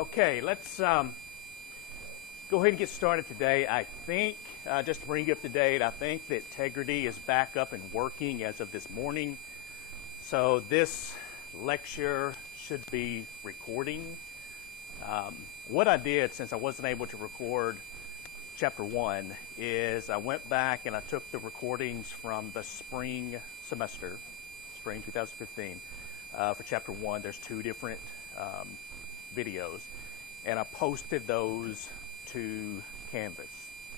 Okay, let's go ahead and get started today. I think, just to bring you up to date, I think that Tegrity is back up and working as of this morning. So this lecture should be recording. What I did, since I wasn't able to record chapter 1, is I went back and I took the recordings from the spring semester, spring 2015, for chapter 1. There's 2 different videos, and I posted those to Canvas.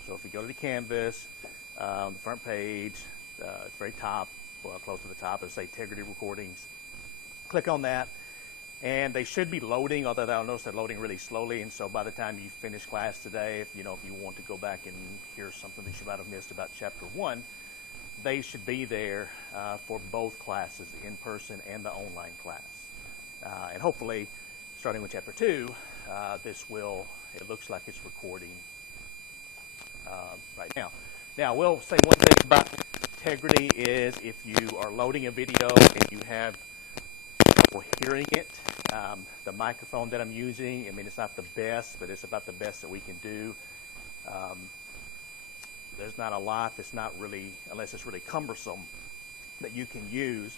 So if you go to the Canvas, the front page, the very top, well, close to the top, it'll say Tegrity Recordings. Click on that, and they should be loading, although I'll notice they're loading really slowly, and so by the time you finish class today, if you want to go back and hear something that you might have missed about chapter 1, they should be there for both classes, in person and the online class. And hopefully, starting with chapter 2, it looks like it's recording right now. Now, I will say one thing about Tegrity is if you are loading a video and you have trouble hearing it, the microphone that I'm using, it's not the best, but it's about the best that we can do. There's not a lot that's not really, unless it's really cumbersome, that you can use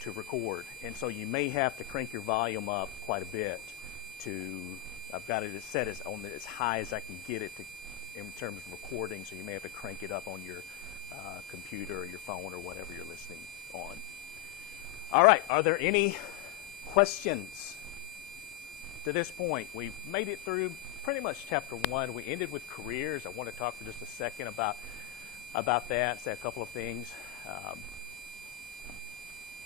to record. And so you may have to crank your volume up quite a bit I've got it set as high as I can get it in terms of recording, so you may have to crank it up on your computer or your phone or whatever you're listening on. All right, are there any questions to this point? We've made it through pretty much chapter 1. We ended with careers. I want to talk for just a second about that, say a couple of things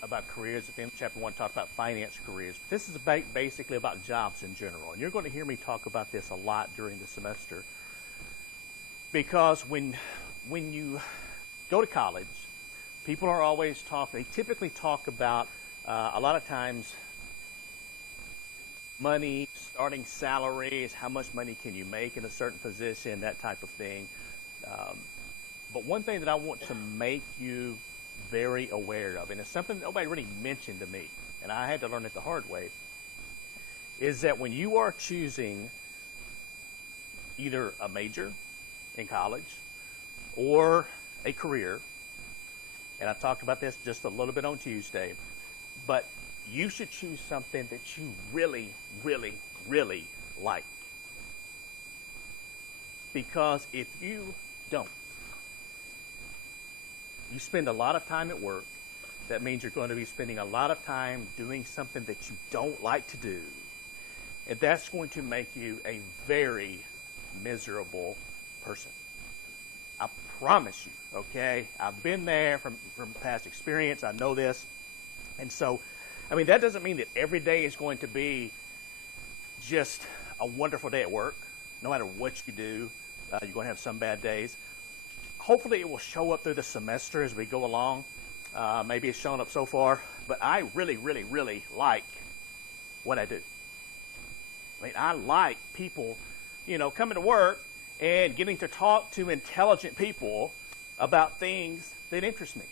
about careers. At the end of chapter 1, talked about finance careers. But this is basically about jobs in general. And you're going to hear me talk about this a lot during the semester, because when you go to college, people are always talking, they typically talk about a lot of times money, starting salaries, how much money can you make in a certain position, that type of thing. But one thing that I want to make you very aware of, and it's something that nobody really mentioned to me, and I had to learn it the hard way, is that when you are choosing either a major in college or a career, and I talked about this just a little bit on Tuesday, but you should choose something that you really, really, really like. Because if you don't, you spend a lot of time at work, that means you're going to be spending a lot of time doing something that you don't like to do. And that's going to make you a very miserable person. I promise you, okay? I've been there from past experience. I know this. And so, that doesn't mean that every day is going to be just a wonderful day at work. No matter what you do, you're going to have some bad days. Hopefully it will show up through the semester as we go along. Maybe it's shown up so far, but I really, really, really like what I do. I like people, coming to work and getting to talk to intelligent people about things that interest me.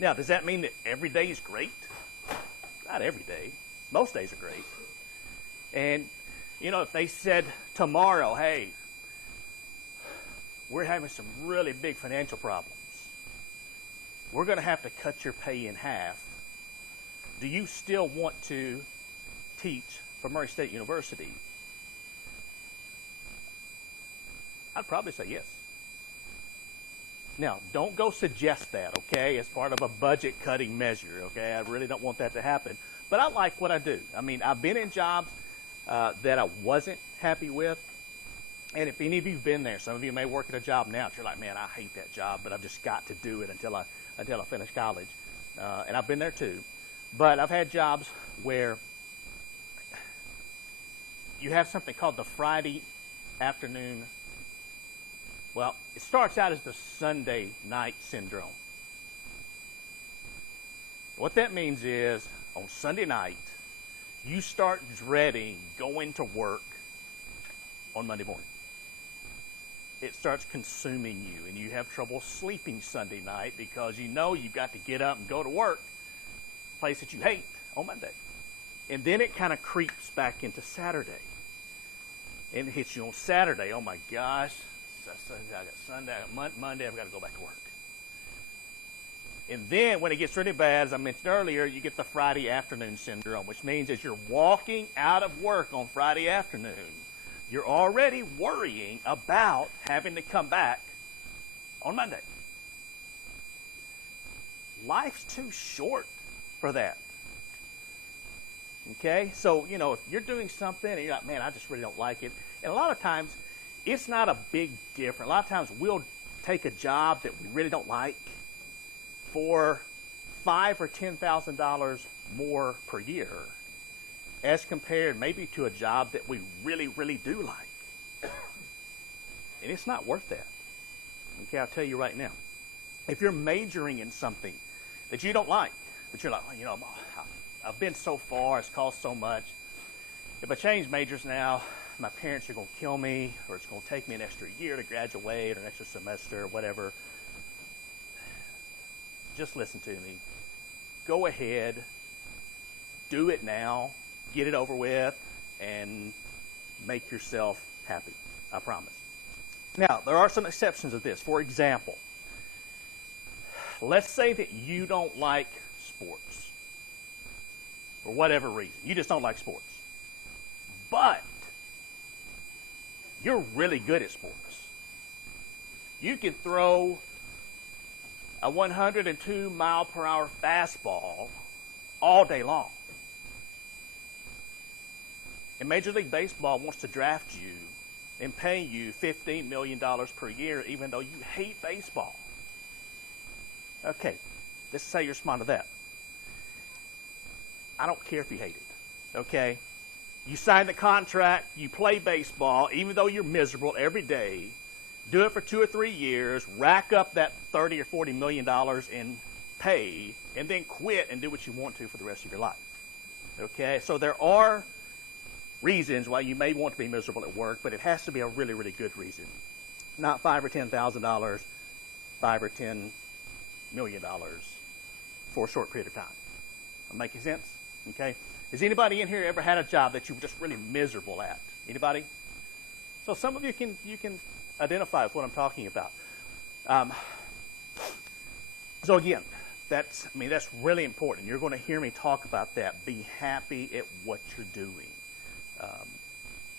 Now, does that mean that every day is great? Not every day. Most days are great. And, if they said tomorrow, hey, we're having some really big financial problems, we're going to have to cut your pay in half, do you still want to teach for Murray State University? I'd probably say yes. Now, don't go suggest that, okay, as part of a budget cutting measure, okay? I really don't want that to happen. But I like what I do. I've been in jobs that I wasn't happy with. And if any of you have been there, some of you may work at a job now that you're like, man, I hate that job, but I've just got to do it until I finish college. And I've been there too. But I've had jobs where you have something called the Friday afternoon. Well, it starts out as the Sunday night syndrome. What that means is, on Sunday night, you start dreading going to work on Monday morning. It starts consuming you, and you have trouble sleeping Sunday night because you've got to get up and go to work, a place that you hate, on Monday. And then it kind of creeps back into Saturday. And it hits you on Saturday. Oh my gosh. I got Sunday, I got Monday, I've got to go back to work. And then when it gets really bad, as I mentioned earlier, you get the Friday afternoon syndrome, which means as you're walking out of work on Friday afternoon, you're already worrying about having to come back on Monday. Life's too short for that. Okay? So, if you're doing something and you're like, man, I just really don't like it. And a lot of times, it's not a big difference. A lot of times we'll take a job that we really don't like for $5,000 or $10,000 more per year as compared maybe to a job that we really, really do like. And it's not worth that. Okay, I'll tell you right now. If you're majoring in something that you don't like, but you're like, well, I've been so far, it's cost so much. If I change majors now, my parents are going to kill me, or it's going to take me an extra year to graduate, or an extra semester, or whatever. Just listen to me. Go ahead, do it now, get it over with, and make yourself happy. I promise. Now, there are some exceptions of this. For example, let's say that you don't like sports for whatever reason. You just don't like sports. But you're really good at sports. You can throw a 102 mile per hour fastball all day long. And Major League Baseball wants to draft you and pay you $15 million per year even though you hate baseball. Okay, let's say you're smart of that. I don't care if you hate it, okay? You sign the contract, you play baseball, even though you're miserable every day, do it for 2 or 3 years, rack up that $30 or $40 million in pay, and then quit and do what you want to for the rest of your life. Okay, so there are reasons why you may want to be miserable at work, but it has to be a really, really good reason. Not $5,000 or $10,000, $5 or $10 million for a short period of time. That making sense? Okay. Has anybody in here ever had a job that you were just really miserable at? Anybody? So some of you can identify with what I'm talking about. So again, that's really important. You're going to hear me talk about that. Be happy at what you're doing.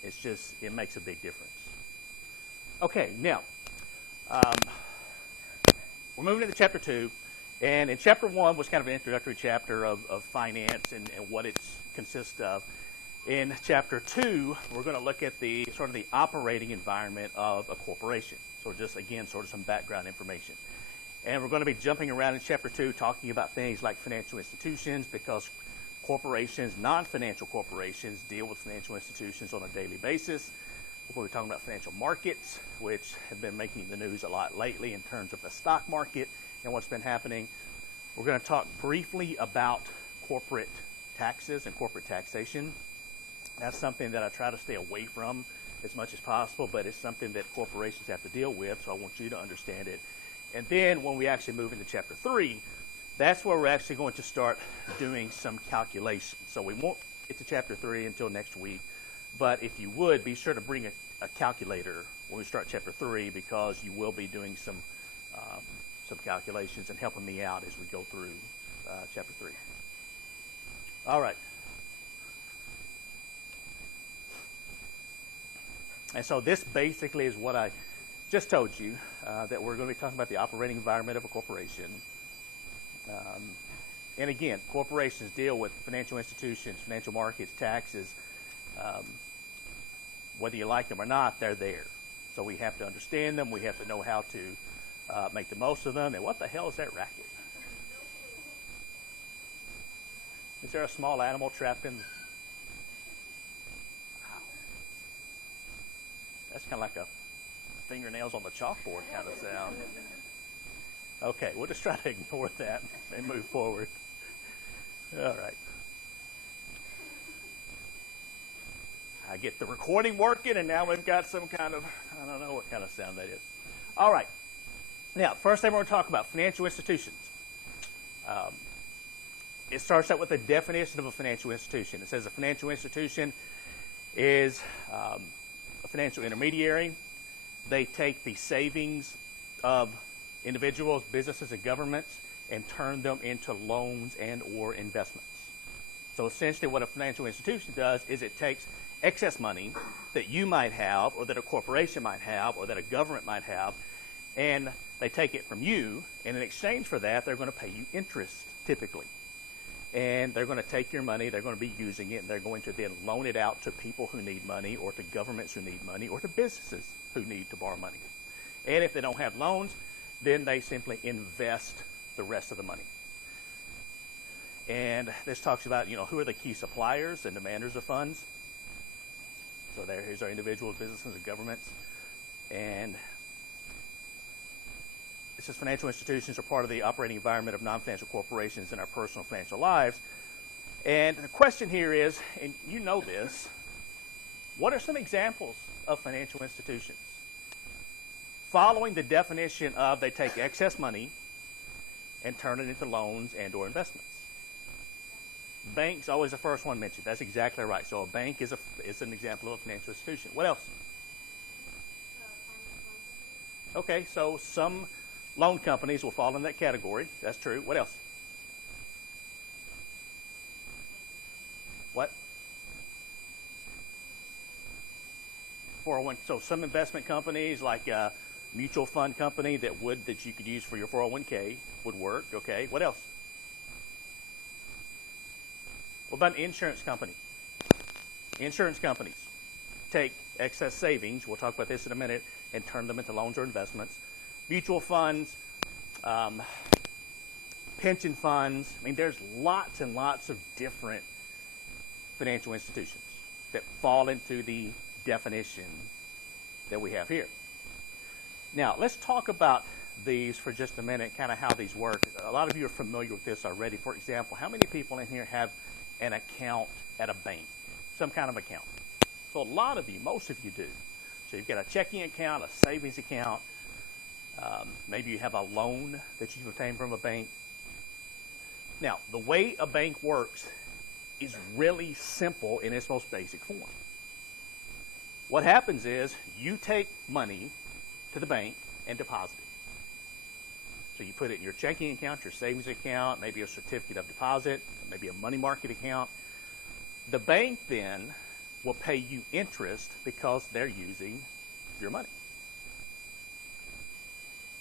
It makes a big difference. Okay, now we're moving into chapter 2. And in chapter 1 was kind of an introductory chapter of finance and what it consists of. In chapter 2, we're going to look at the sort of the operating environment of a corporation. So just, again, sort of some background information. And we're going to be jumping around in chapter 2 talking about things like financial institutions because corporations, non-financial corporations, deal with financial institutions on a daily basis. We're going to be talking about financial markets, which have been making the news a lot lately in terms of the stock market and what's been happening. We're going to talk briefly about corporate taxes and corporate taxation. That's something that I try to stay away from as much as possible, but it's something that corporations have to deal with, so I want you to understand it. And then when we actually move into chapter 3, that's where we're actually going to start doing some calculations. So we won't get to chapter 3 until next week, but if you would, be sure to bring a calculator when we start chapter 3 because you will be doing some calculations and helping me out as we go through chapter 3. All right. And so this basically is what I just told you, that we're going to be talking about the operating environment of a corporation. And again, corporations deal with financial institutions, financial markets, taxes. Whether you like them or not, they're there. So we have to understand them. We have to know how to make the most of them. And what the hell is that racket? Is there a small animal trapped in? Wow. That's kind of like a fingernails on the chalkboard kind of sound. Okay, we'll just try to ignore that and move forward. All right. I get the recording working, and now we've got some kind of, I don't know what kind of sound that is. All right. Now, first thing we're going to talk about, financial institutions. it starts out with a definition of a financial institution. It says a financial institution is a financial intermediary. They take the savings of individuals, businesses, and governments and turn them into loans and or investments. So essentially what a financial institution does is it takes excess money that you might have or that a corporation might have or that a government might have, and they take it from you, and in exchange for that, they're going to pay you interest, typically. And they're going to take your money, they're going to be using it, and they're going to then loan it out to people who need money or to governments who need money or to businesses who need to borrow money. And if they don't have loans, then they simply invest the rest of the money. And this talks about, who are the key suppliers and demanders of funds. So here's our individuals, businesses, and governments. And it says financial institutions are part of the operating environment of non-financial corporations in our personal financial lives. And the question here is, and you know this, what are some examples of financial institutions? Following the definition of they take excess money and turn it into loans and or investments. Bank's always the first one mentioned. That's exactly right. So a bank is an example of a financial institution. What else? Okay, so some loan companies will fall in that category. That's true. What else? What? 401. So some investment companies like a mutual fund company that you could use for your 401k would work. Okay. What else? What about an insurance company? Insurance companies take excess savings, we'll talk about this in a minute, and turn them into loans or investments. Mutual funds, pension funds. I mean, there's lots and lots of different financial institutions that fall into the definition that we have here. Now, let's talk about these for just a minute, kind of how these work. A lot of you are familiar with this already. For example, how many people in here have an account at a bank, some kind of account? So a lot of you, most of you do. So you've got a checking account, a savings account. Maybe you have a loan that you've obtained from a bank. Now, the way a bank works is really simple in its most basic form. What happens is you take money to the bank and deposit it. So you put it in your checking account, your savings account, maybe a certificate of deposit, maybe a money market account. The bank then will pay you interest because they're using your money.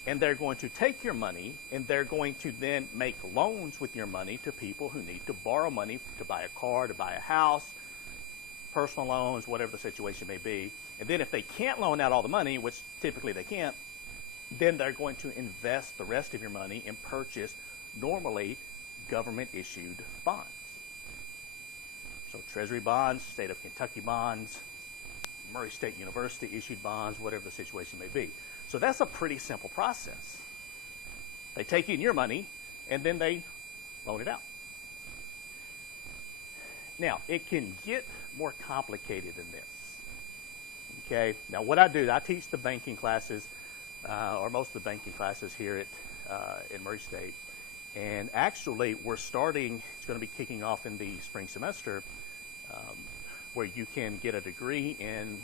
And they're going to take your money and they're going to then make loans with your money to people who need to borrow money to buy a car, to buy a house, personal loans, whatever the situation may be. And then if they can't loan out all the money, which typically they can't, then they're going to invest the rest of your money and purchase normally government-issued bonds. So Treasury bonds, State of Kentucky bonds, Murray State University issued bonds, whatever the situation may be. So that's a pretty simple process. They take in your money and then they loan it out. Now, it can get more complicated than this. Okay, now what I do, I teach the banking classes, or most of the banking classes here at Murray State. And actually, we're starting, it's going to be kicking off in the spring semester, where you can get a degree in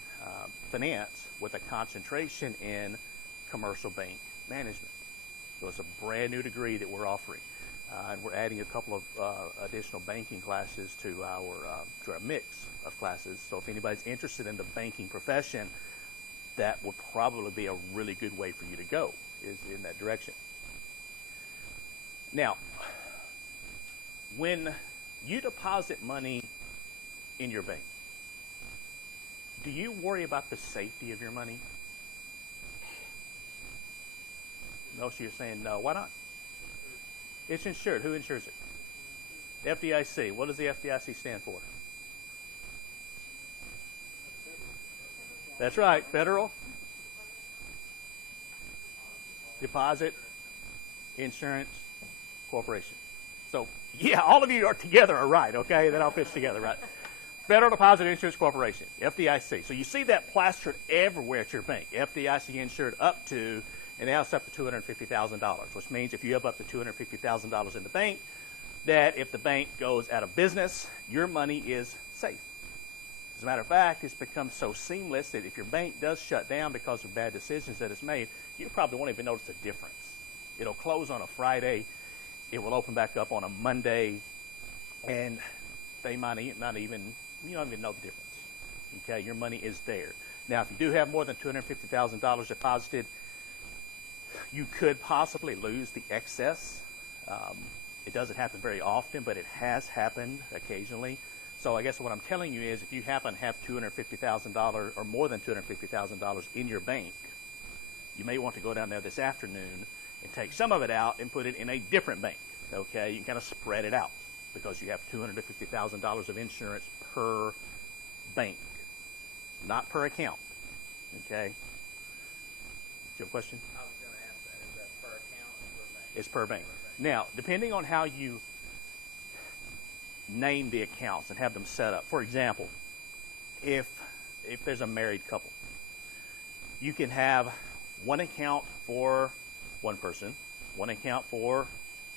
finance with a concentration in commercial bank management. So it's a brand new degree that we're offering. And we're adding a couple of additional banking classes to our mix of classes. So if anybody's interested in the banking profession, that would probably be a really good way for you to go, is in that direction. Now, when you deposit money in your bank, do you worry about the safety of your money? Most of you are saying no. Why not? It's insured. Who insures it? FDIC. What does the FDIC stand for? That's right. Federal Deposit Insurance Corporation. So, yeah, all of you are together are right, okay? That all fits together, right? Federal Deposit Insurance Corporation, FDIC. So you see that plastered everywhere at your bank. FDIC insured up to, and now it's up to $250,000, which means if you have up to $250,000 in the bank, that if the bank goes out of business, your money is safe. As a matter of fact, it's become so seamless that if your bank does shut down because of bad decisions that it's made, you probably won't even notice a difference. It'll close on a Friday, it will open back up on a Monday, and they might not even, you don't even know the difference. Okay, your money is there. Now, if you do have more than $250,000 deposited, you could possibly lose the excess. It doesn't happen very often, but it has happened occasionally. So I guess what I'm telling you is if you happen to have $250,000 or more than $250,000 in your bank, you may want to go down there this afternoon and take some of it out and put it in a different bank. Okay, you can kind of spread it out because you have $250,000 of insurance per bank, not per account. Okay? Do you have a question? I was going to ask that. Is that per account or per bank? It's per bank. Now, depending on how you name the accounts and have them set up. For example, if there's a married couple, you can have one account for one person, one account for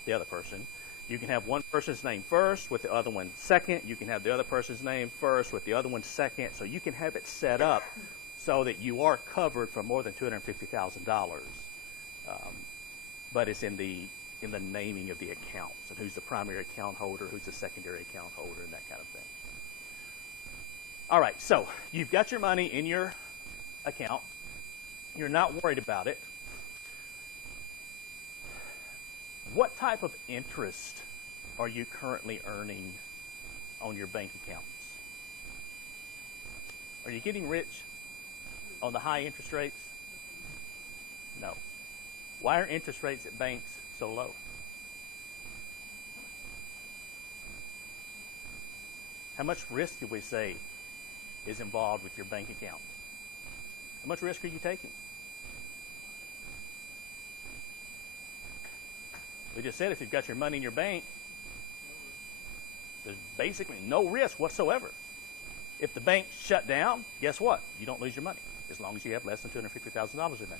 the other person. You can have one person's name first with the other one second. You can have the other person's name first with the other one second. So you can have it set up so that you are covered for more than $250,000. But it's in the naming of the accounts and who's the primary account holder, who's the secondary account holder, and that kind of thing. All right, so you've got your money in your account. You're not worried about it. What type of interest are you currently earning on your bank accounts? Are you getting rich on the high interest rates? No. Why are interest rates at banks so low? How much risk did we say is involved with your bank account? How much risk are you taking? We just said if you've got your money in your bank, there's basically no risk whatsoever. If the bank shut down, guess what? You don't lose your money as long as you have less than $250,000 in there.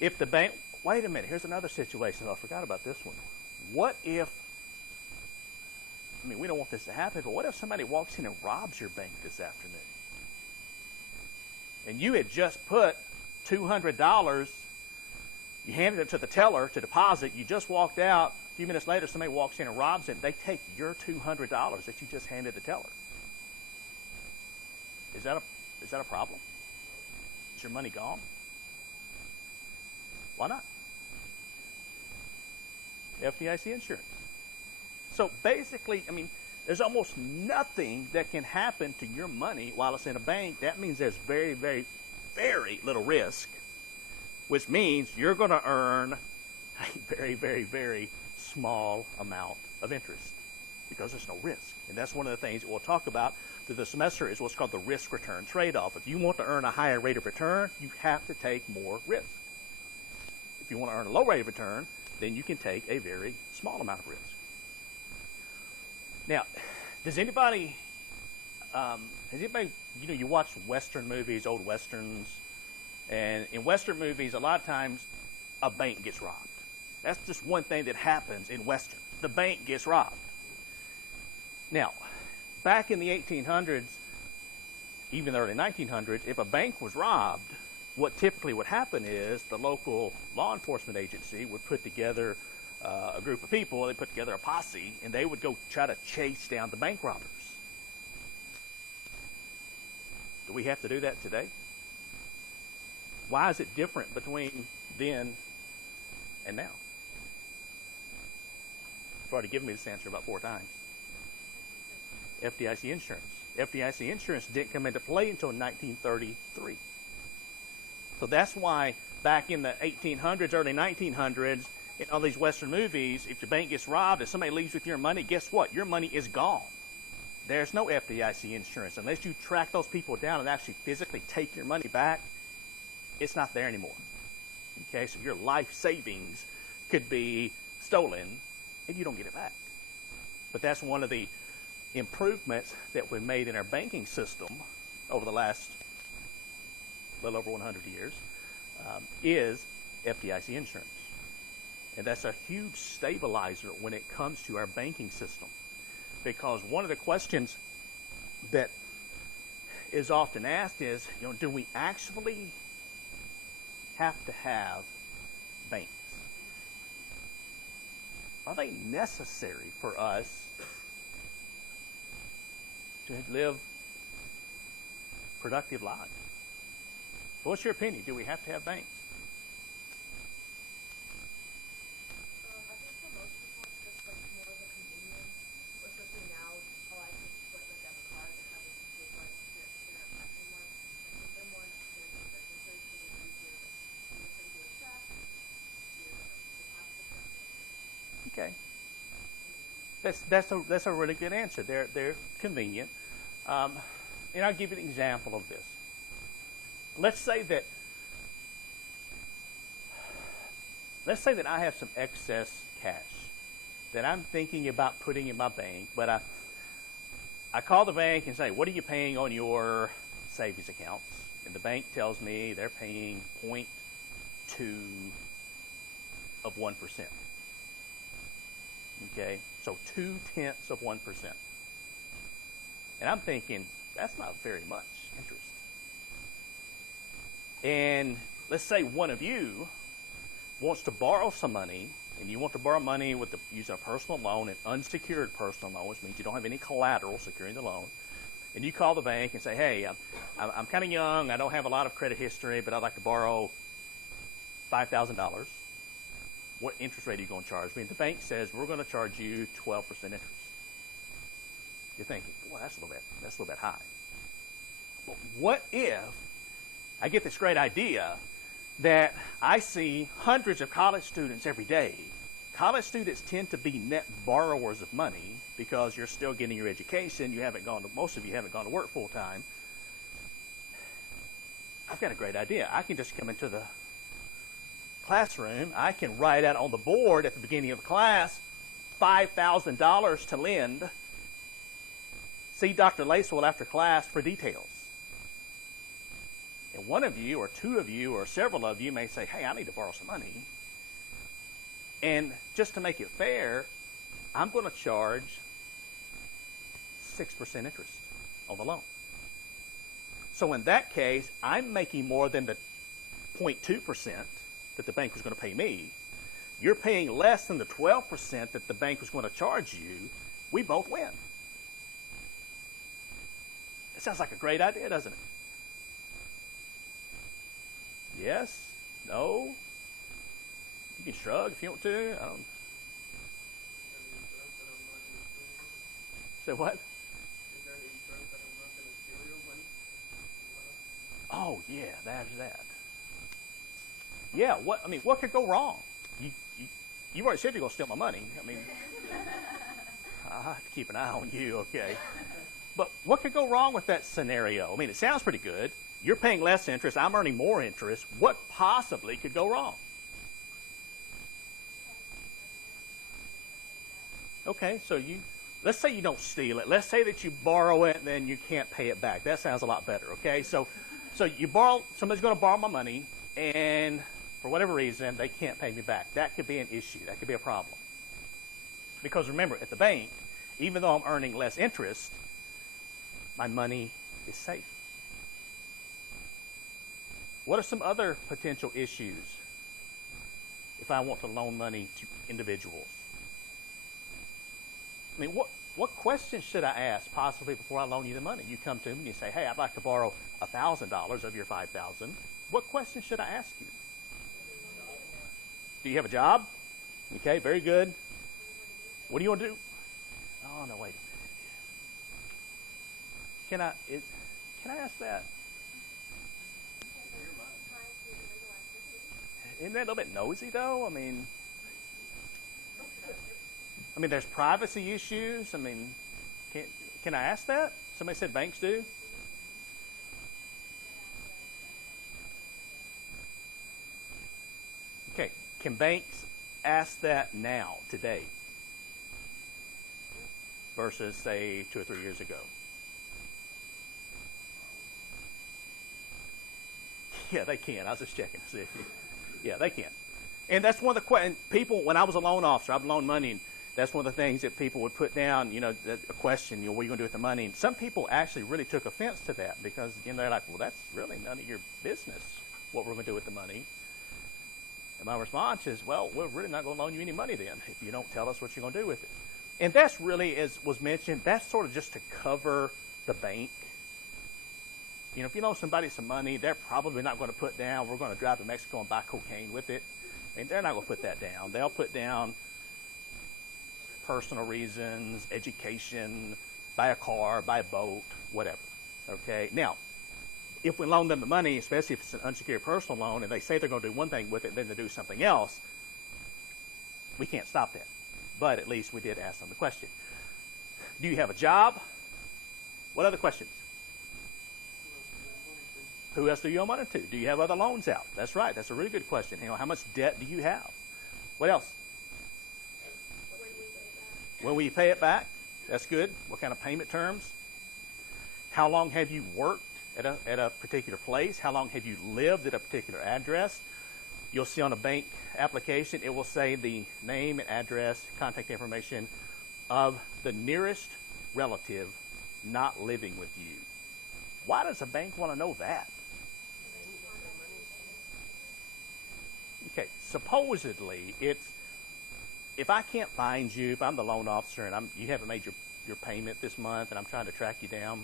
If the bank, wait a minute, here's another situation. Oh, I forgot about this one. What if, I mean, we don't want this to happen, but what if somebody walks in and robs your bank this afternoon? And you had just put $200, you handed it to the teller to deposit, you just walked out, a few minutes later somebody walks in and robs it, they take your $200 that you just handed the teller. Is that a problem? Is your money gone? Why not? FDIC insurance. So basically, I mean, there's almost nothing that can happen to your money while it's in a bank. That means there's very, very, very little risk, which means you're going to earn a very, very, very small amount of interest because there's no risk. And that's one of the things that we'll talk about through the semester is what's called the risk-return trade-off. If you want to earn a higher rate of return, you have to take more risk. If you want to earn a low rate of return, then you can take a very small amount of risk. Now, does anybody, you watch Western movies, old Westerns, and in Western movies, a lot of times a bank gets robbed. That's just one thing that happens in Western. The bank gets robbed. Now, back in the 1800s, even the early 1900s, if a bank was robbed, what typically would happen is the local law enforcement agency would put together a group of people, they put together a posse, and they would go try to chase down the bank robbers. Do we have to do that today? Why is it different between then and now? You've already given me this answer about 4 times. FDIC insurance. FDIC insurance didn't come into play until 1933. So that's why back in the 1800s, early 1900s, in all these Western movies, if your bank gets robbed and somebody leaves with your money, guess what? Your money is gone. There's no FDIC insurance. Unless you track those people down and actually physically take your money back, it's not there anymore. Okay, so your life savings could be stolen and you don't get it back. But that's one of the improvements that we've made in our banking system over the last little over 100 years is FDIC insurance. And that's a huge stabilizer when it comes to our banking system. Because one of the questions that is often asked is, do we actually have to have banks? Are they necessary for us to live productive lives? What's your opinion? Do we have to have banks? I think for most people it's just like more of a convenience, especially now a lot of people put like debit cards and have this big like you're not cash anymore. I think they're more necessary for businesses because it's easier like you can do a check, you deposit the Okay. That's a really good answer. They're convenient. And I'll give you an example of this. Let's say that I have some excess cash that I'm thinking about putting in my bank, but I call the bank and say, what are you paying on your savings accounts? And the bank tells me they're paying 0.2 of 1%. Okay, so 0.2 of 1%. And I'm thinking, that's not very much interest. And let's say one of you wants to borrow some money, and you want to borrow money with using a personal loan, an unsecured personal loan, which means you don't have any collateral securing the loan. And you call the bank and say, hey, I'm kind of young, I don't have a lot of credit history, but I'd like to borrow $5,000. What interest rate are you going to charge me? And the bank says, we're going to charge you 12% interest. You're thinking, well, that's a little bit high. But what if I get this great idea that I see hundreds of college students every day? College students tend to be net borrowers of money because you're still getting your education. Most of you haven't gone to work full time. I've got a great idea. I can just come into the classroom. I can write out on the board at the beginning of the class $5,000 to lend. See Dr. Lacewell after class for details. And one of you or two of you or several of you may say, hey, I need to borrow some money. And just to make it fair, I'm going to charge 6% interest on the loan. So in that case, I'm making more than the 0.2% that the bank was going to pay me. You're paying less than the 12% that the bank was going to charge you. We both win. It sounds like a great idea, doesn't it? Yes? No? You can shrug if you want to. I don't. Say what? Oh yeah, there's that. Yeah, what could go wrong? You've already said you're going to steal my money. I mean, I have to keep an eye on you, okay? But what could go wrong with that scenario? I mean, it sounds pretty good. You're paying less interest. I'm earning more interest. What possibly could go wrong? Okay, so let's say you don't steal it. Let's say that you borrow it and then you can't pay it back. That sounds a lot better, okay? So somebody's going to borrow my money, and for whatever reason, they can't pay me back. That could be an issue. That could be a problem. Because remember, at the bank, even though I'm earning less interest, my money is safe. What are some other potential issues if I want to loan money to individuals? I mean, what questions should I ask possibly before I loan you the money? You come to me and you say, hey, I'd like to borrow $1,000 of your $5,000. What questions should I ask you? Do you have a job? Okay, very good. What do you want to do? Oh, no, wait a minute. Can I ask that? Isn't that a little bit nosy, though? I mean, there's privacy issues. I mean, can I ask that? Somebody said banks do. Okay, can banks ask that now, today, versus, say, 2 or 3 years ago? Yeah, they can. I was just checking to see if you... Yeah, they can. And that's one of the questions people, when I was a loan officer, I've loaned money, and that's one of the things that people would put down, a question, what are you going to do with the money? And some people actually really took offense to that because, they're like, well, that's really none of your business what we're going to do with the money. And my response is, well, we're really not going to loan you any money then if you don't tell us what you're going to do with it. And that's really, as was mentioned, that's sort of just to cover the bank. If you loan somebody some money, they're probably not going to put down, we're going to drive to Mexico and buy cocaine with it. And they're not going to put that down. They'll put down personal reasons, education, buy a car, buy a boat, whatever. Okay? Now, if we loan them the money, especially if it's an unsecured personal loan, and they say they're going to do one thing with it, then they do something else, we can't stop that. But at least we did ask them the question. Do you have a job? What other questions? Who else do you owe money to? Do you have other loans out? That's right. That's a really good question. How much debt do you have? What else? When we pay it back. That's good. What kind of payment terms? How long have you worked at a particular place? How long have you lived at a particular address? You'll see on a bank application, it will say the name and address, contact information of the nearest relative not living with you. Why does a bank want to know that? Okay, supposedly, if I can't find you, if I'm the loan officer and you haven't made your payment this month and I'm trying to track you down,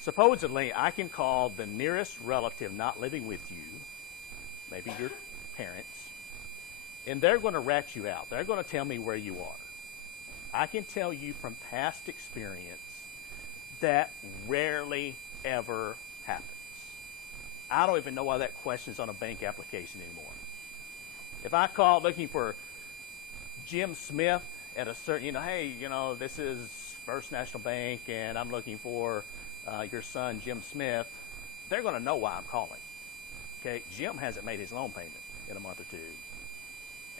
supposedly I can call the nearest relative not living with you, maybe your parents, and they're going to rat you out. They're going to tell me where you are. I can tell you from past experience that rarely ever happens. I don't even know why that question's on a bank application anymore. If I call looking for Jim Smith at a certain, hey, this is First National Bank and I'm looking for your son, Jim Smith, they're going to know why I'm calling. Okay, Jim hasn't made his loan payment in a month or two.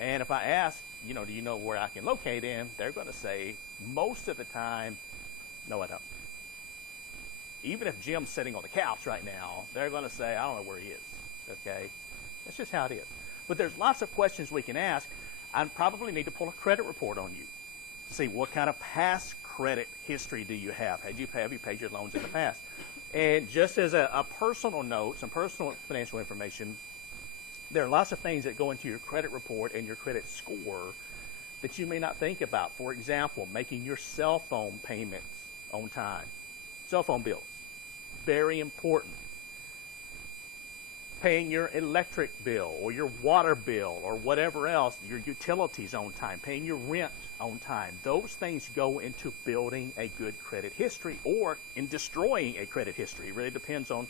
And if I ask, do you know where I can locate him? They're going to say, most of the time, no, I don't. Even if Jim's sitting on the couch right now, they're going to say, I don't know where he is. Okay? That's just how it is. But there's lots of questions we can ask. I probably need to pull a credit report on you to see what kind of past credit history do you have. Have you paid your loans in the past? And just as a personal note, some personal financial information, there are lots of things that go into your credit report and your credit score that you may not think about. For example, making your cell phone payments on time. Cell phone bills, very important. Paying your electric bill or your water bill or whatever else, your utilities on time, paying your rent on time. Those things go into building a good credit history or in destroying a credit history. It really depends on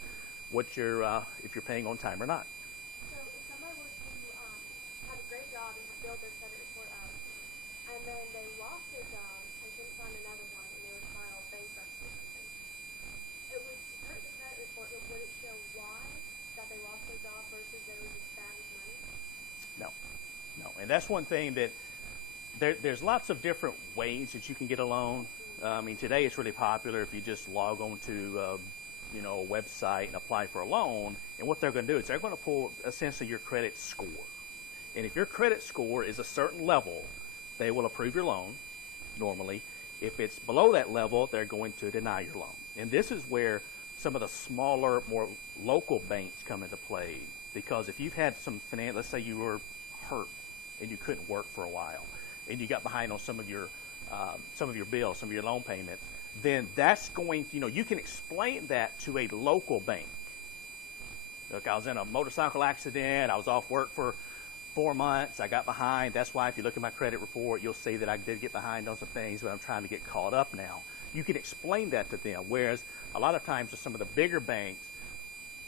what if you're paying on time or not. So if somebody were to have a great job and build their credit report up, and then they lost their job and couldn't find another one, and they would file bankruptcy or something, it would hurt the credit report, but would it show why that they lost their job versus they were just bad with money? No. And that's one thing that there's lots of different ways that you can get a loan. Today it's really popular if you just log on to a website and apply for a loan. And what they're going to do is they're going to pull essentially your credit score. And if your credit score is a certain level, they will approve your loan normally. If it's below that level, they're going to deny your loan. And this is where some of the smaller, more local banks come into play. Because if you've had some finance, let's say you were hurt and you couldn't work for a while, and you got behind on some of your bills, some of your loan payments, then that's going, you can explain that to a local bank. Look, I was in a motorcycle accident. I was off work for 4 months. I got behind. That's why if you look at my credit report, you'll see that I did get behind on some things, but I'm trying to get caught up now. You can explain that to them, whereas a lot of times with some of the bigger banks,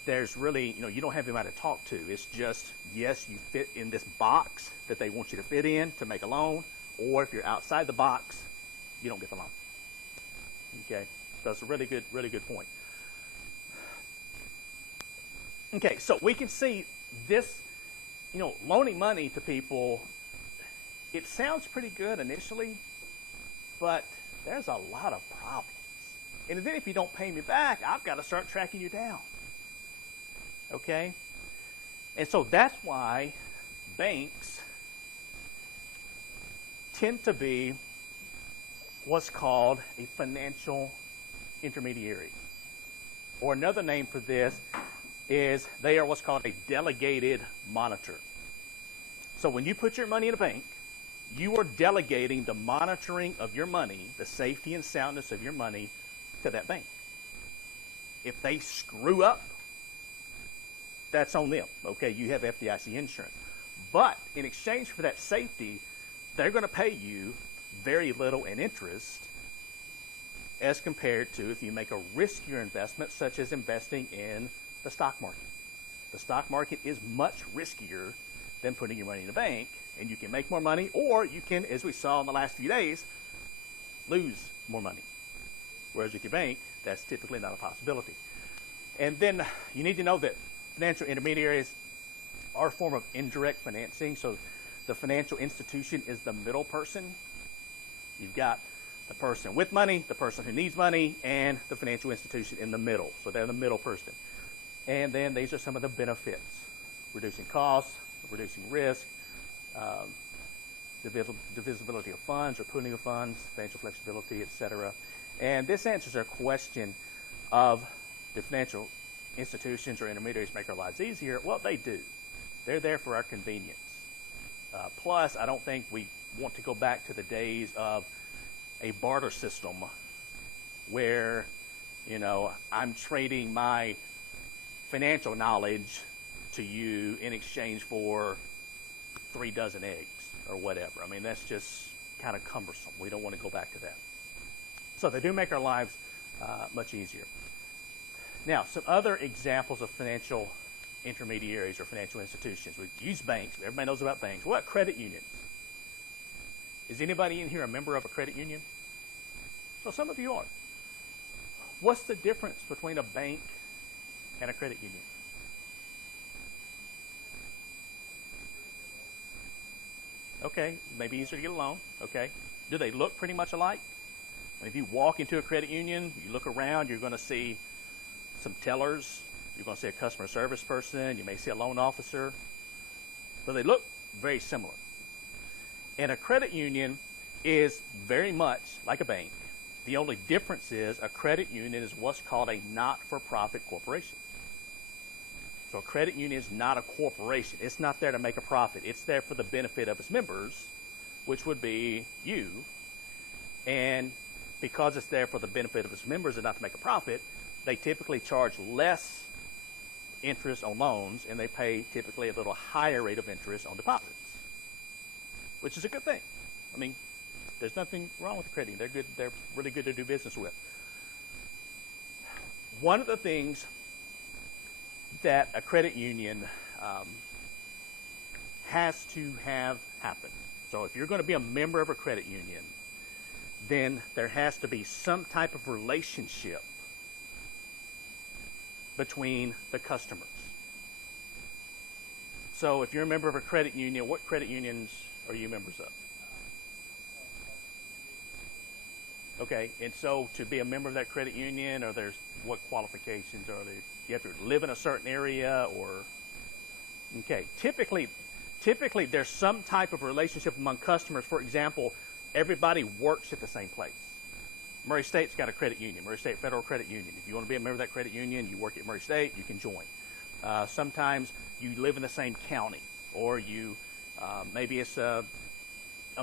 there's really, you don't have anybody to talk to. It's just, yes, you fit in this box that they want you to fit in to make a loan, or if you're outside the box, you don't get the loan. Okay, so that's a really good point. Okay, so we can see this, loaning money to people, it sounds pretty good initially, but there's a lot of problems. And then if you don't pay me back, I've got to start tracking you down. Okay? And so that's why banks tend to be what's called a financial intermediary. Or another name for this is they are what's called a delegated monitor. So when you put your money in a bank, you are delegating the monitoring of your money, the safety and soundness of your money, to that bank. If they screw up, that's on them. Okay, you have FDIC insurance. But in exchange for that safety, they're going to pay you very little in interest as compared to if you make a riskier investment, such as investing in the stock market. The stock market is much riskier than putting your money in a bank, and you can make more money, or you can, as we saw in the last few days, lose more money. Whereas with your bank, that's typically not a possibility. And then you need to know that financial intermediaries are a form of indirect financing. So the financial institution is the middle person. You've got the person with money, the person who needs money, and the financial institution in the middle. So they're the middle person. And then these are some of the benefits: reducing costs, reducing risk, divisibility of funds or pooling of funds, financial flexibility, etc. And this answers our question of, do financial institutions or intermediaries make our lives easier? Well, they do. They're there for our convenience. Plus, I don't think we want to go back to the days of a barter system where, you know, I'm trading my financial knowledge to you in exchange for 3 dozen eggs or whatever. I mean, that's just kind of cumbersome. We don't want to go back to that. So they do make our lives much easier. Now, some other examples of financial intermediaries or financial institutions. We use banks. Everybody knows about banks. What about credit unions? Is anybody in here a member of a credit union? So some of you are. What's the difference between a bank and a credit union? Okay, maybe easier to get a loan. Okay. Do they look pretty much alike? If you walk into a credit union, you look around, you're going to see some tellers. You're going to see a customer service person. You may see a loan officer. So they look very similar. And a credit union is very much like a bank. The only difference is a credit union is what's called a not-for-profit corporation. So a credit union is not a corporation. It's not there to make a profit. It's there for the benefit of its members, which would be you. And because it's there for the benefit of its members and not to make a profit, they typically charge less interest on loans, and they pay typically a little higher rate of interest on deposits, which is a good thing. I mean, there's nothing wrong with the credit union. They're good. They're really good to do business with. One of the things that a credit union has to have happen. So if you're going to be a member of a credit union, then there has to be some type of relationship between the customers. So if you're a member of a credit union, what credit unions are you members of? Okay, and so to be a member of that credit union, or there's what qualifications are there? You have to live in a certain area, or okay. Typically there's some type of relationship among customers. For example, everybody works at the same place. Murray State's got a credit union, Murray State Federal Credit Union. If you want to be a member of that credit union, you work at Murray State, you can join. Sometimes you live in the same county, or you maybe it's a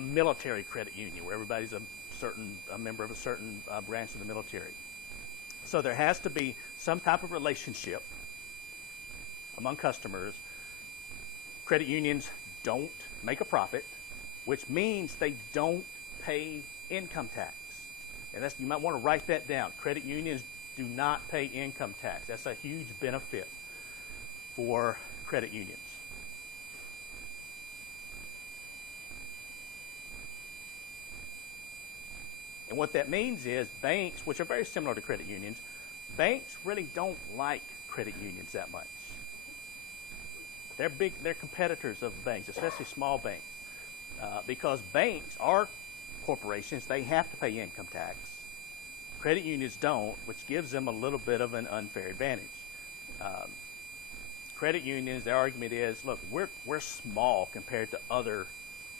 military credit union where everybody's a member of a certain branch of the military. So there has to be some type of relationship among customers. Credit unions don't make a profit, which means they don't pay income tax. And you might want to write that down. Credit unions do not pay income tax. That's a huge benefit for credit unions. And what that means is banks, which are very similar to credit unions, banks really don't like credit unions that much. They're competitors of banks, especially small banks. Because banks are corporations, they have to pay income tax. Credit unions don't, which gives them a little bit of an unfair advantage. credit unions, their argument is, look, we're small compared to other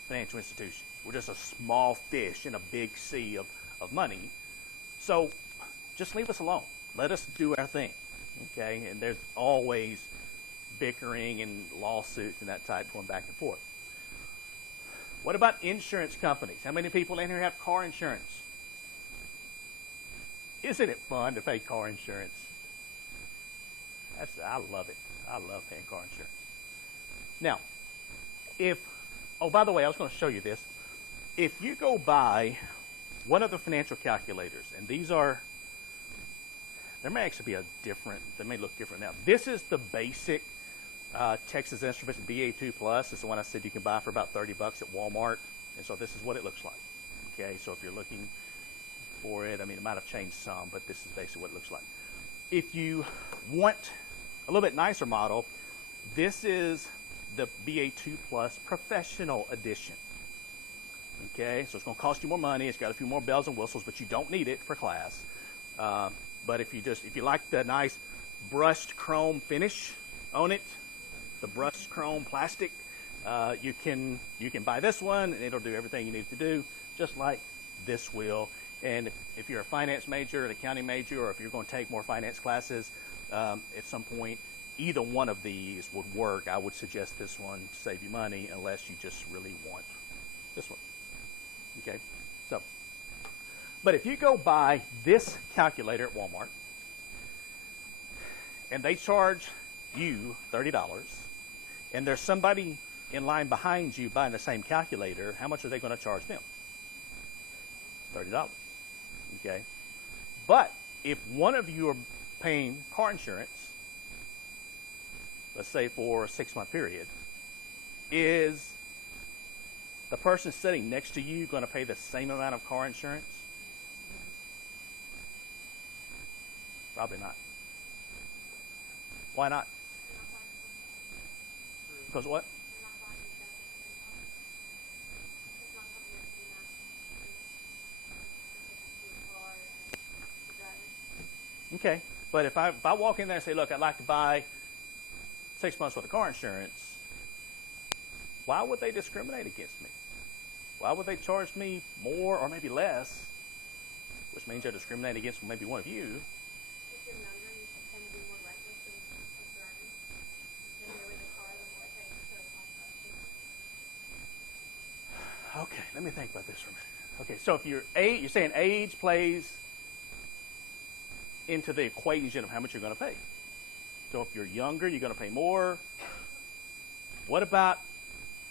financial institutions. We're just a small fish in a big sea of money. So just leave us alone. Let us do our thing. Okay? And there's always bickering and lawsuits and that type going back and forth. What about insurance companies? How many people in here have car insurance? Isn't it fun to pay car insurance? I love it. I love paying car insurance. Now, by the way, I was going to show you this. If you go buy one of the financial calculators, and there may actually be they may look different now. This is the basic Texas Instruments BA2 Plus. It's the one I said you can buy for about $30 at Walmart. And so this is what it looks like. Okay, so if you're looking for it, I mean, it might have changed some, but this is basically what it looks like. If you want a little bit nicer model, this is the BA2 Plus Professional Edition. Okay, so it's going to cost you more money. It's got a few more bells and whistles, but you don't need it for class. But if you like the nice brushed chrome finish on it, the brushed chrome plastic, you can buy this one, and it'll do everything you need to do, just like this will. And if you're a finance major, an accounting major, or if you're going to take more finance classes at some point, either one of these would work. I would suggest this one to save you money, unless you just really want this one. Okay, so, but if you go buy this calculator at Walmart, and they charge you $30, and there's somebody in line behind you buying the same calculator, how much are they going to charge them? $30. Okay, but if one of you are paying car insurance, let's say for a 6-month period, is the person sitting next to you going to pay the same amount of car insurance? Probably not. Why not? Because what? Okay, but if I walk in there and say, look, I'd like to buy 6 months worth of car insurance, why would they discriminate against me? Why would they charge me more or maybe less, which means they're discriminating against maybe one of you? If you're younger, you tend to be more reckless of driving. The newer the car, the more it takes to cost. Okay, let me think about this for a minute. Okay, so if you're saying age plays into the equation of how much you're going to pay. So if you're younger, you're going to pay more. What about,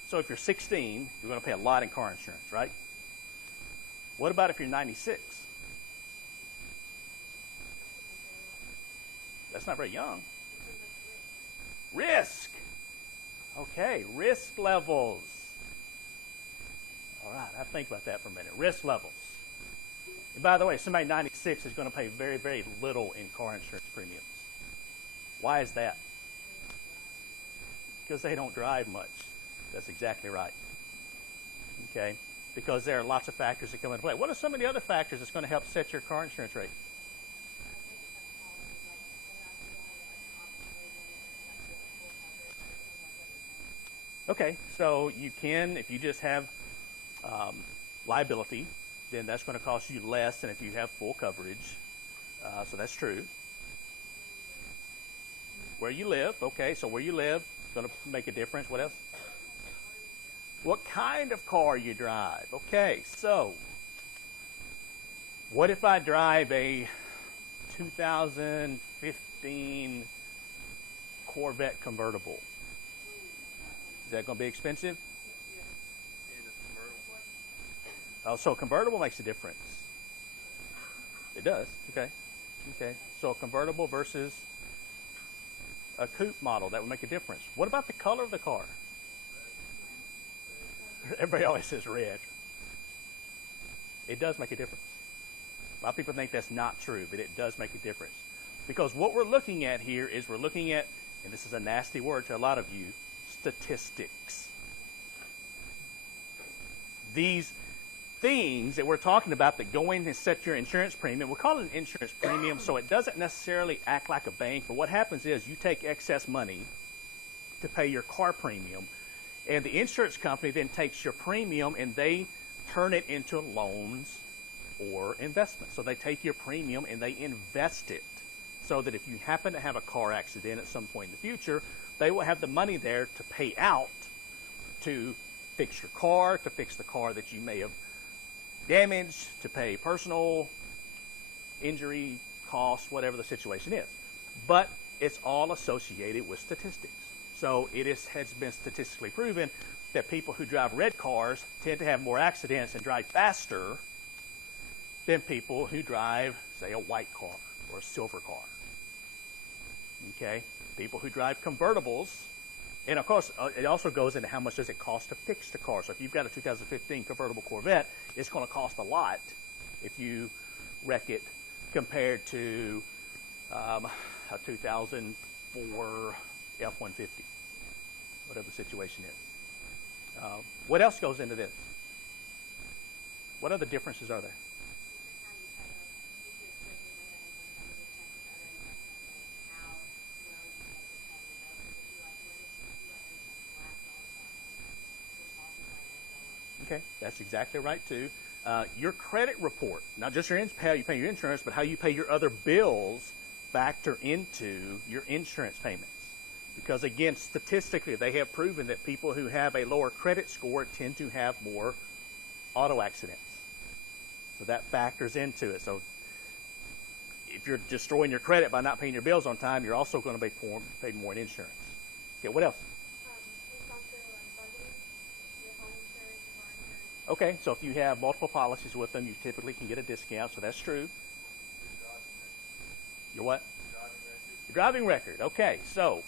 so if you're 16, you're going to pay a lot in car insurance, right? What about if you're 96? That's not very young. Risk. Okay, risk levels. All right, I think about that for a minute. Risk levels. And by the way, somebody 96 is going to pay very, very little in car insurance premiums. Why is that? Because they don't drive much. That's exactly right. Okay? Because there are lots of factors that come into play. What are some of the other factors that's going to help set your car insurance rate? Okay, so you can, if you just have liability, then that's going to cost you less than if you have full coverage. So that's true. Where you live, okay, so where you live is going to make a difference. What else? What kind of car you drive. Okay, so what if I drive a 2015 Corvette convertible? Is that going to be expensive? Oh, so a convertible makes a difference. It does. Okay. Okay. So a convertible versus a coupe model, that would make a difference. What about the color of the car? Everybody always says red. It does make a difference. A lot of people think that's not true, but it does make a difference. Because what we're looking at here is we're looking at, and this is a nasty word to a lot of you, statistics. These things that we're talking about that go in and set your insurance premium, we'll call it an insurance premium so it doesn't necessarily act like a bank, but what happens is you take excess money to pay your car premium. And the insurance company then takes your premium and they turn it into loans or investments. So they take your premium and they invest it so that if you happen to have a car accident at some point in the future, they will have the money there to pay out to fix your car, to fix the car that you may have damaged, to pay personal injury costs, whatever the situation is. But it's all associated with statistics. So has been statistically proven that people who drive red cars tend to have more accidents and drive faster than people who drive, say, a white car or a silver car. Okay? People who drive convertibles, and of course, it also goes into how much does it cost to fix the car. So if you've got a 2015 convertible Corvette, it's going to cost a lot if you wreck it compared to a 2004 F-150, whatever the situation is. What else goes into this? What other differences are there? Okay, that's exactly right too. Your credit report, not just how you pay your insurance, but how you pay your other bills factor into your insurance payments. Because again, statistically, they have proven that people who have a lower credit score tend to have more auto accidents. So that factors into it. So if you're destroying your credit by not paying your bills on time, you're also going to be paid more in insurance. Okay, what else? Okay, so if you have multiple policies with them, you typically can get a discount, so that's true. Your what? Your driving record. Okay, so,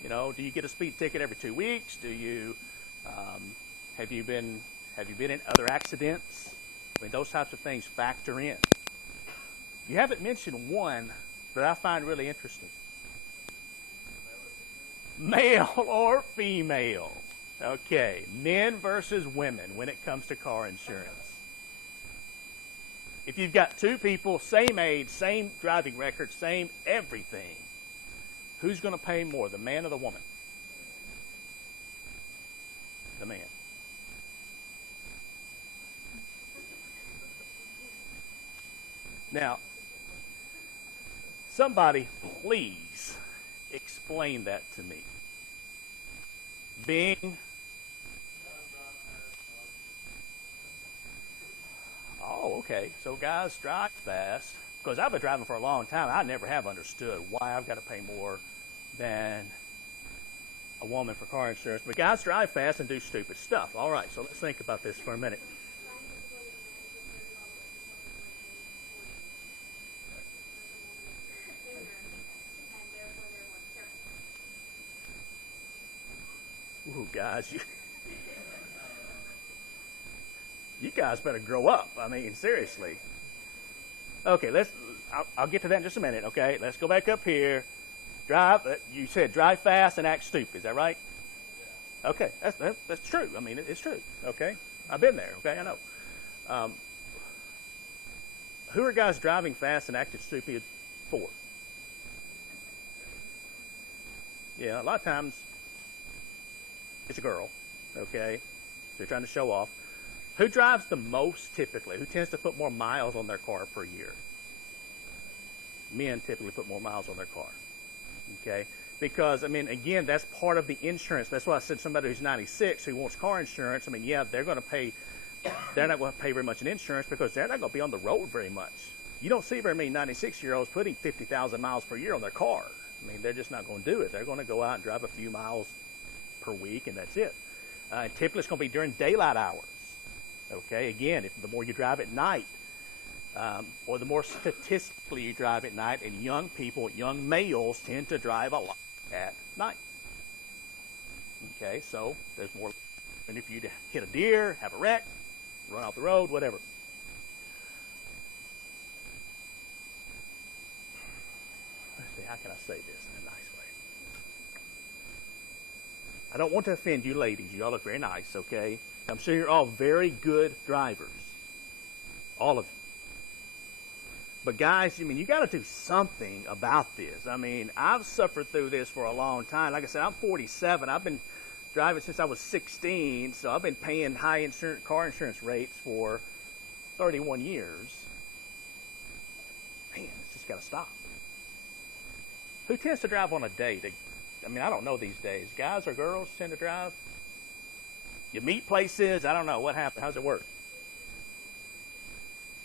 do you get a speed ticket every 2 weeks? Do you, have you been in other accidents? I mean, those types of things factor in. You haven't mentioned one that I find really interesting. Male or female? Okay, men versus women when it comes to car insurance. If you've got two people, same age, same driving record, same everything, who's going to pay more, the man or the woman? The man. Now, somebody please explain that to me. Oh, okay. So guys drive fast. Because I've been driving for a long time. I never have understood why I've got to pay more than a woman for car insurance. But guys drive fast and do stupid stuff. All right, so let's think about this for a minute. Ooh, guys, you guys better grow up. I mean, seriously. Okay, I'll get to that in just a minute, okay? Let's go back up here. You said drive fast and act stupid. Is that right? Okay, that's true. I mean, it's true, okay? I've been there, okay? I know. Who are guys driving fast and acting stupid for? Yeah, a lot of times it's a girl, okay? They're trying to show off. Who drives the most typically? Who tends to put more miles on their car per year? Men typically put more miles on their car, okay? Because, I mean, again, that's part of the insurance. That's why I said somebody who's 96 who wants car insurance, I mean, yeah, they're not going to pay very much in insurance because they're not going to be on the road very much. You don't see very many 96-year-olds putting 50,000 miles per year on their car. I mean, they're just not going to do it. They're going to go out and drive a few miles per week, and that's it. Typically, it's going to be during daylight hours. Okay, again, the more you drive at night, or the more statistically you drive at night, and young males tend to drive a lot at night. Okay, so there's more than if you hit a deer, have a wreck, run off the road, whatever. Let's see, how can I say this in a nice way? I don't want to offend you ladies. You all look very nice, okay? I'm sure you're all very good drivers. All of you. But guys, I mean, you got to do something about this. I mean, I've suffered through this for a long time. Like I said, I'm 47. I've been driving since I was 16, so I've been paying high car insurance rates for 31 years. Man, it's just got to stop. Who tends to drive on a date? I mean, I don't know these days. Guys or girls tend to drive? You meet places? I don't know. What happened? How's it work?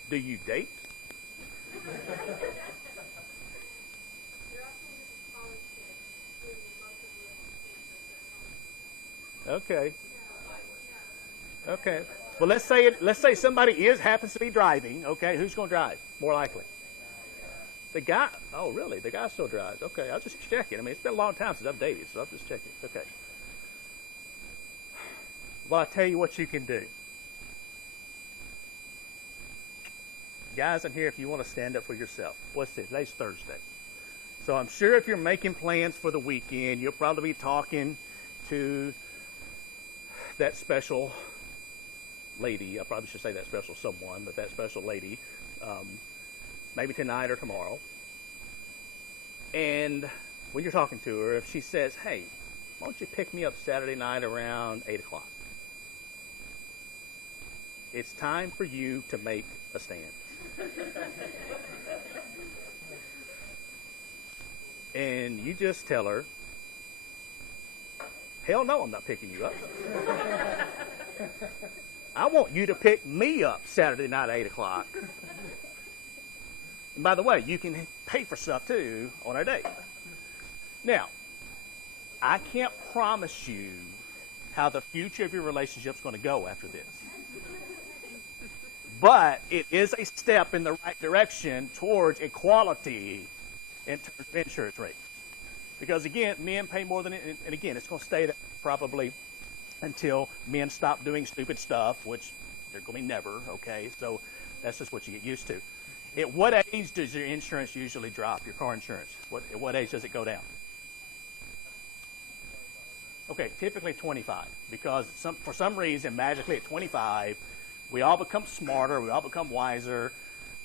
Do you date? You're asking this is college kids who mostly live on campus or home. Okay. Okay. Well, let's say somebody happens to be driving. Okay, who's going to drive? More likely. The guy. Oh, really? The guy still drives. Okay, I'll just check it. I mean, it's been a long time since I've dated, so I'll just check it. Okay. Well, I'll tell you what you can do. Guys in here, if you want to stand up for yourself. What's this? Today's Thursday. So I'm sure if you're making plans for the weekend, you'll probably be talking to that special lady. I probably should say that special someone, but that special lady, maybe tonight or tomorrow. And when you're talking to her, if she says, hey, why don't you pick me up Saturday night around 8 o'clock? It's time for you to make a stand. And you just tell her, hell no, I'm not picking you up. I want you to pick me up Saturday night at 8 o'clock. And by the way, you can pay for stuff too on our date. Now, I can't promise you how the future of your relationship is going to go after this. But it is a step in the right direction towards equality in terms of insurance rates. Because again, men pay more than, and again, it's going to stay that probably until men stop doing stupid stuff, which they're going to be never, okay? So that's just what you get used to. At what age does your insurance usually drop, your car insurance? At what age does it go down? Okay, typically 25, because for some reason, magically at 25, we all become smarter, we all become wiser,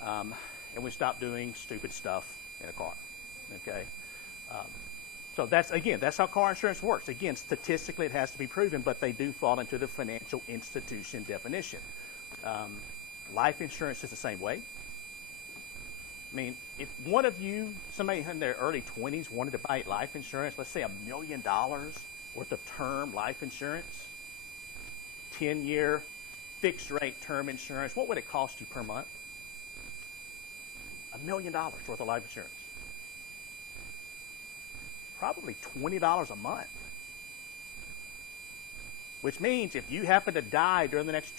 and we stop doing stupid stuff in a car, okay? So that's how car insurance works. Again, statistically it has to be proven, but they do fall into the financial institution definition. Life insurance is the same way. I mean, if one of you, somebody in their early 20s wanted to buy life insurance, let's say $1 million worth of term life insurance, 10-year fixed rate term insurance, what would it cost you per month? $1 million worth of life insurance. Probably $20 a month. Which means if you happen to die during the next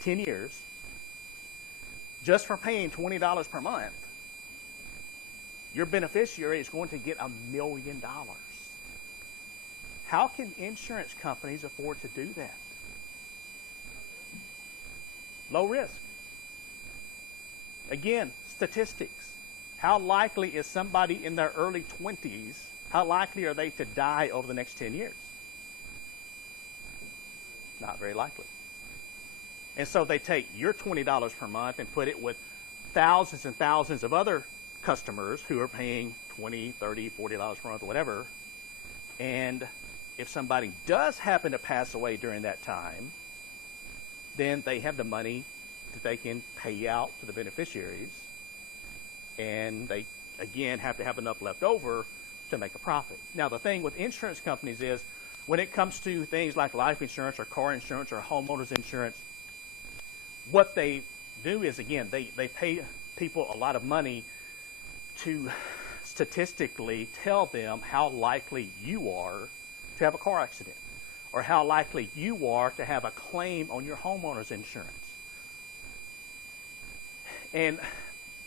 10 years, just for paying $20 per month, your beneficiary is going to get $1 million. How can insurance companies afford to do that? Low risk. Again, statistics. How likely is somebody in their early 20s, how likely are they to die over the next 10 years? Not very likely. And so they take your $20 per month and put it with thousands and thousands of other customers who are paying $20, $30, $40 per month, or whatever. And if somebody does happen to pass away during that time, then they have the money that they can pay out to the beneficiaries. And they, again, have to have enough left over to make a profit. Now, the thing with insurance companies is when it comes to things like life insurance or car insurance or homeowners insurance, what they do is, again, they pay people a lot of money to statistically tell them how likely you are to have a car accident or how likely you are to have a claim on your homeowner's insurance. And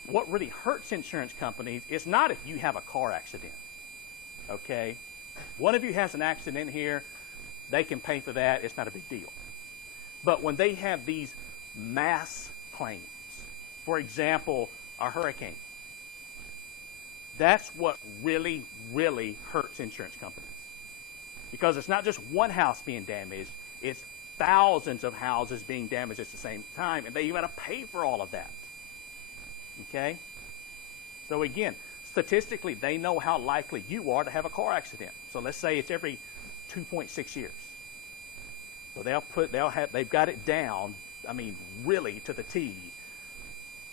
what really hurts insurance companies is not if you have a car accident, okay? One of you has an accident here, they can pay for that, it's not a big deal. But when they have these mass claims, for example, a hurricane, that's what really, really hurts insurance companies. Because it's not just one house being damaged, it's thousands of houses being damaged at the same time, and they got to pay for all of that. Okay? So again, statistically, they know how likely you are to have a car accident. So let's say it's every 2.6 years. So they've got it down, I mean, really to the T,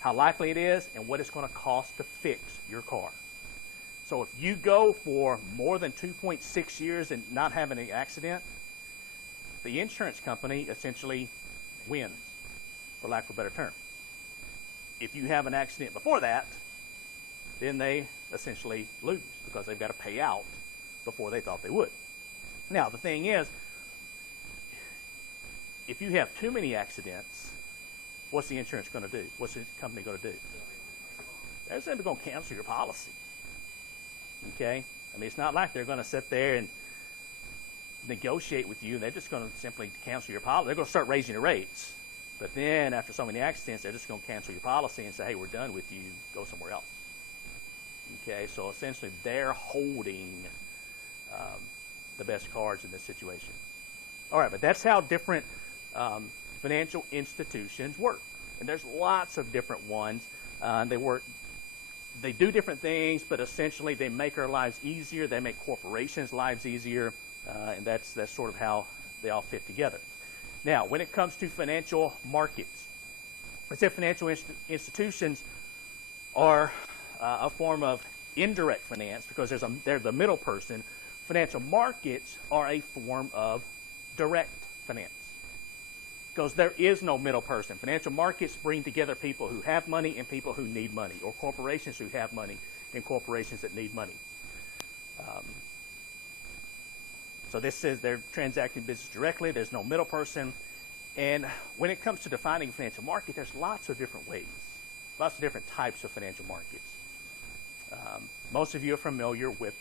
how likely it is and what it's going to cost to fix your car. So if you go for more than 2.6 years and not having an accident, the insurance company essentially wins, for lack of a better term. If you have an accident before that, then they essentially lose because they've got to pay out before they thought they would. Now, the thing is, if you have too many accidents, what's the insurance going to do? What's the company going to do? They're simply going to cancel your policy. Okay? I mean, it's not like they're going to sit there and negotiate with you. They're just going to simply cancel your policy. They're going to start raising the rates. But then, after so many accidents, they're just going to cancel your policy and say, hey, we're done with you. Go somewhere else. Okay? So, essentially, they're holding the best cards in this situation. All right, but that's how different financial institutions work. And there's lots of different ones. They do different things, but essentially they make our lives easier. They make corporations' lives easier, and that's sort of how they all fit together. Now, when it comes to financial markets, I said financial institutions are a form of indirect finance because they're the middle person. Financial markets are a form of direct finance because there is no middle person. Financial markets bring together people who have money and people who need money, or corporations who have money and corporations that need money. So this says they're transacting business directly. There's no middle person. And when it comes to defining a financial market, there's lots of different ways, lots of different types of financial markets. Most of you are familiar with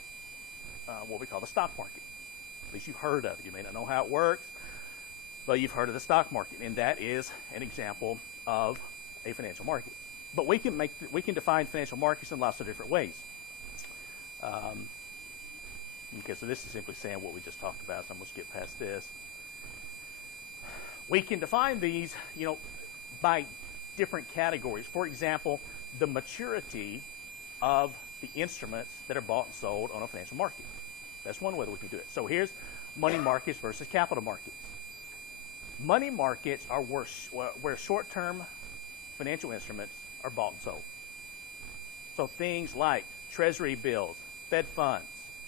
what we call the stock market. At least you've heard of it. You may not know how it works, but you've heard of the stock market, and that is an example of a financial market. But we can define financial markets in lots of different ways. Okay, so this is simply saying what we just talked about, so I'm going to skip past this. We can define these, by different categories. For example, the maturity of the instruments that are bought and sold on a financial market. That's one way that we can do it. So here's money markets versus capital markets. Money markets are where short-term financial instruments are bought and sold. So things like treasury bills, Fed funds,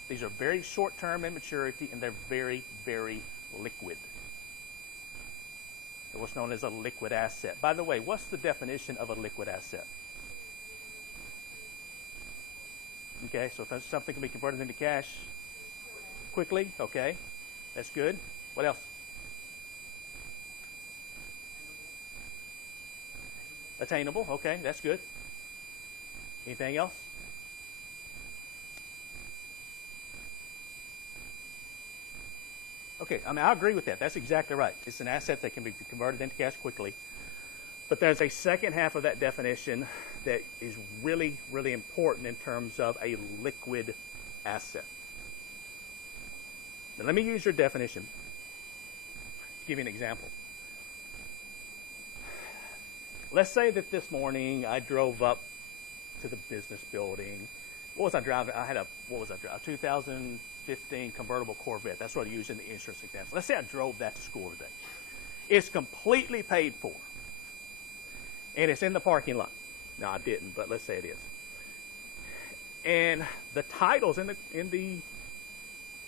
these are very short-term in maturity, and they're very, very liquid. They're what's known as a liquid asset. By the way, what's the definition of a liquid asset? Okay, so if something can be converted into cash quickly, okay, that's good. What else? Attainable, okay, that's good. Anything else? Okay, I mean, I agree with that. That's exactly right. It's an asset that can be converted into cash quickly. But there's a second half of that definition that is really, really important in terms of a liquid asset. Now, let me use your definition to give you an example. Let's say that this morning I drove up to the business building. What was I driving? I had a 2015 convertible Corvette. That's what I use in the insurance example. Let's say I drove that to school today. It's completely paid for. And it's in the parking lot. No, I didn't, but let's say it is. And the title's in the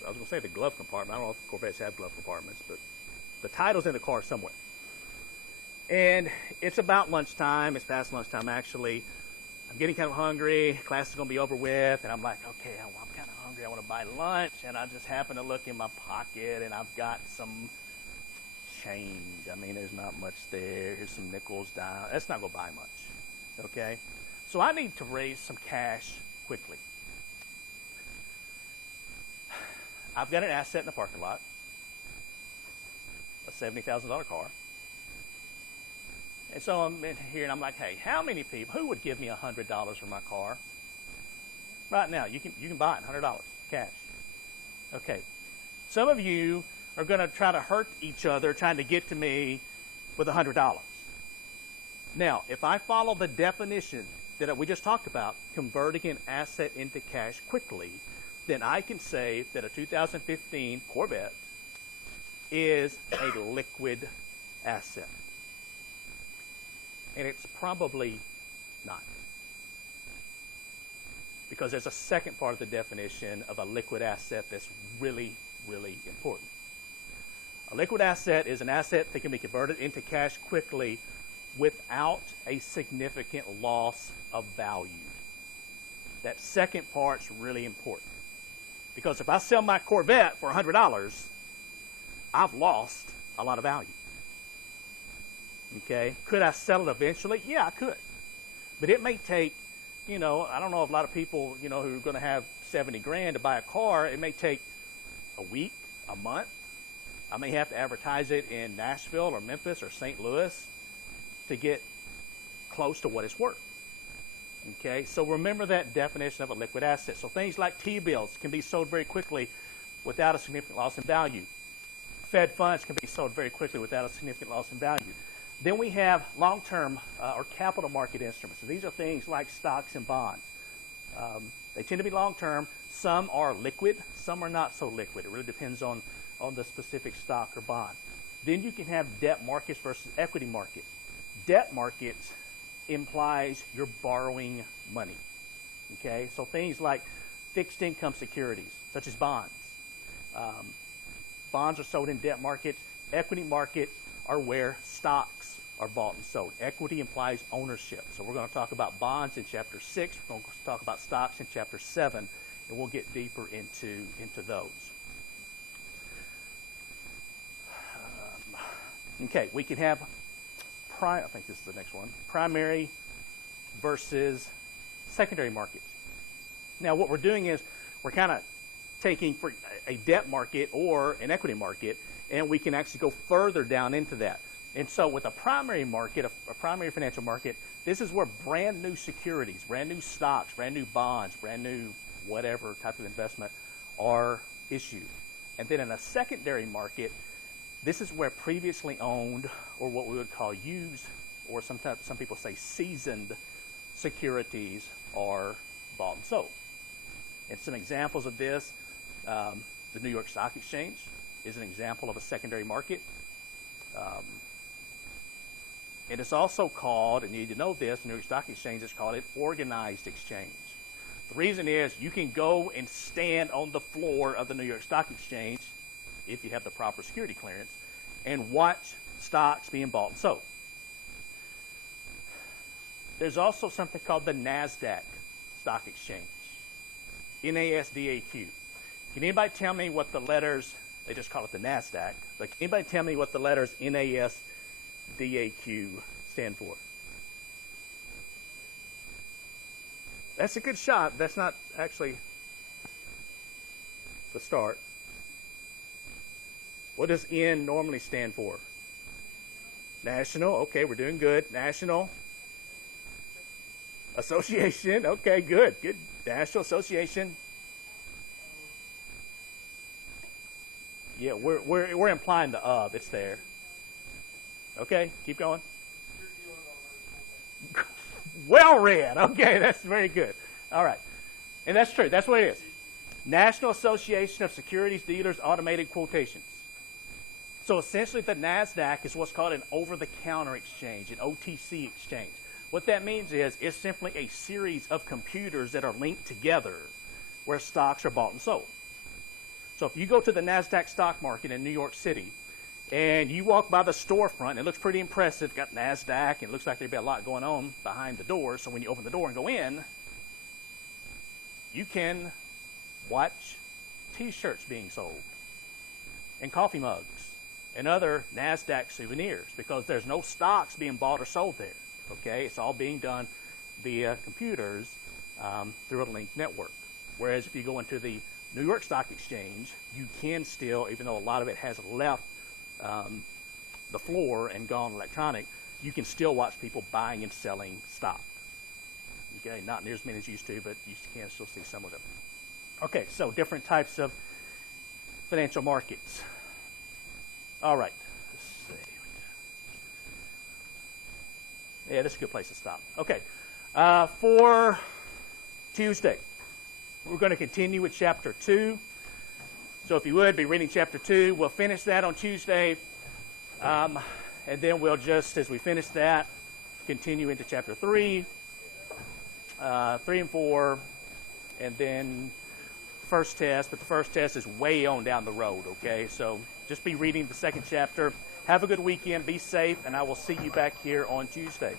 I was going to say the glove compartment. I don't know if Corvettes have glove compartments, but the title's in the car somewhere. And it's about lunchtime. It's past lunchtime, actually. I'm getting kind of hungry. Class is going to be over with. And I'm like, okay, I'm kind of hungry. I want to buy lunch. And I just happen to look in my pocket, and I've got some change. I mean, there's not much there. Here's some nickels down. That's not going to buy much, okay? So I need to raise some cash quickly. I've got an asset in the parking lot, a $70,000 car. And so I'm in here, and I'm like, hey, how many people, who would give me $100 for my car? Right now, you can buy it, $100, cash. Okay. Some of you are going to try to hurt each other trying to get to me with $100. Now, if I follow the definition that we just talked about, converting an asset into cash quickly, then I can say that a 2015 Corvette is a liquid asset. And it's probably not. Because there's a second part of the definition of a liquid asset that's really, really important. A liquid asset is an asset that can be converted into cash quickly without a significant loss of value. That second part's really important. Because if I sell my Corvette for $100, I've lost a lot of value. Okay? Could I sell it eventually? Yeah, I could. But it may take, I don't know if a lot of people, who are going to have 70 grand to buy a car, it may take a week, a month. I may have to advertise it in Nashville or Memphis or St. Louis to get close to what it's worth. Okay, so remember that definition of a liquid asset. So things like T-bills can be sold very quickly without a significant loss in value. Fed funds can be sold very quickly without a significant loss in value. Then we have long-term or capital market instruments. So these are things like stocks and bonds. They tend to be long-term. Some are liquid, some are not so liquid. It really depends on the specific stock or bond. Then you can have debt markets versus equity markets. Debt markets implies you're borrowing money. Okay, so things like fixed income securities, such as bonds. Bonds are sold in debt markets. Equity markets are where stocks are bought and sold. Equity implies ownership. So we're going to talk about bonds in Chapter 6. We're going to talk about stocks in Chapter 7, and we'll get deeper into those. Okay, we can have I think this is the next one, primary versus secondary markets. Now what we're doing is we're kind of taking for a debt market or an equity market, and we can actually go further down into that. And so with a primary market, a primary financial market, this is where brand new securities, brand new stocks, brand new bonds, brand new whatever type of investment are issued. And then in a secondary market, this is where previously owned, or what we would call used, or sometimes some people say seasoned securities are bought and sold. And some examples of this, the New York Stock Exchange is an example of a secondary market. And it's also called, and you need to know this, the New York Stock Exchange is called an organized exchange. The reason is you can go and stand on the floor of the New York Stock Exchange if you have the proper security clearance, and watch stocks being bought and sold. There's also something called the NASDAQ Stock Exchange, NASDAQ. Can anybody tell me what the letters, they just call it the NASDAQ, but can anybody tell me what the letters NASDAQ stand for? That's a good shot. That's not actually the start. What does N normally stand for? National. Okay, we're doing good. National Association. Okay, good. Good. National Association. Yeah, we're implying the of. It's there. Okay, keep going. Well read. Okay, that's very good. All right. And that's true. That's what it is. National Association of Securities Dealers Automated Quotations. So essentially the NASDAQ is what's called an over-the-counter exchange, an OTC exchange. What that means is it's simply a series of computers that are linked together where stocks are bought and sold. So if you go to the NASDAQ stock market in New York City and you walk by the storefront, and it looks pretty impressive, got NASDAQ, and it looks like there'd be a lot going on behind the door. So when you open the door and go in, you can watch T-shirts being sold and coffee mugs and other NASDAQ souvenirs because there's no stocks being bought or sold there. Okay, it's all being done via computers through a linked network. Whereas if you go into the New York Stock Exchange, you can still, even though a lot of it has left the floor and gone electronic, you can still watch people buying and selling stock. Okay, not near as many as you used to, but you can still see some of them. Okay, so different types of financial markets. All right, let's see. Yeah, this is a good place to stop. Okay, For Tuesday, we're going to continue with chapter 2. So if you would, be reading chapter 2. We'll finish that on Tuesday. And then we'll just, as we finish that, continue into chapter 3, 3 and 4, and then first test. But the first test is way on down the road, okay? So just be reading the second chapter. Have a good weekend. Be safe, and I will see you back here on Tuesday.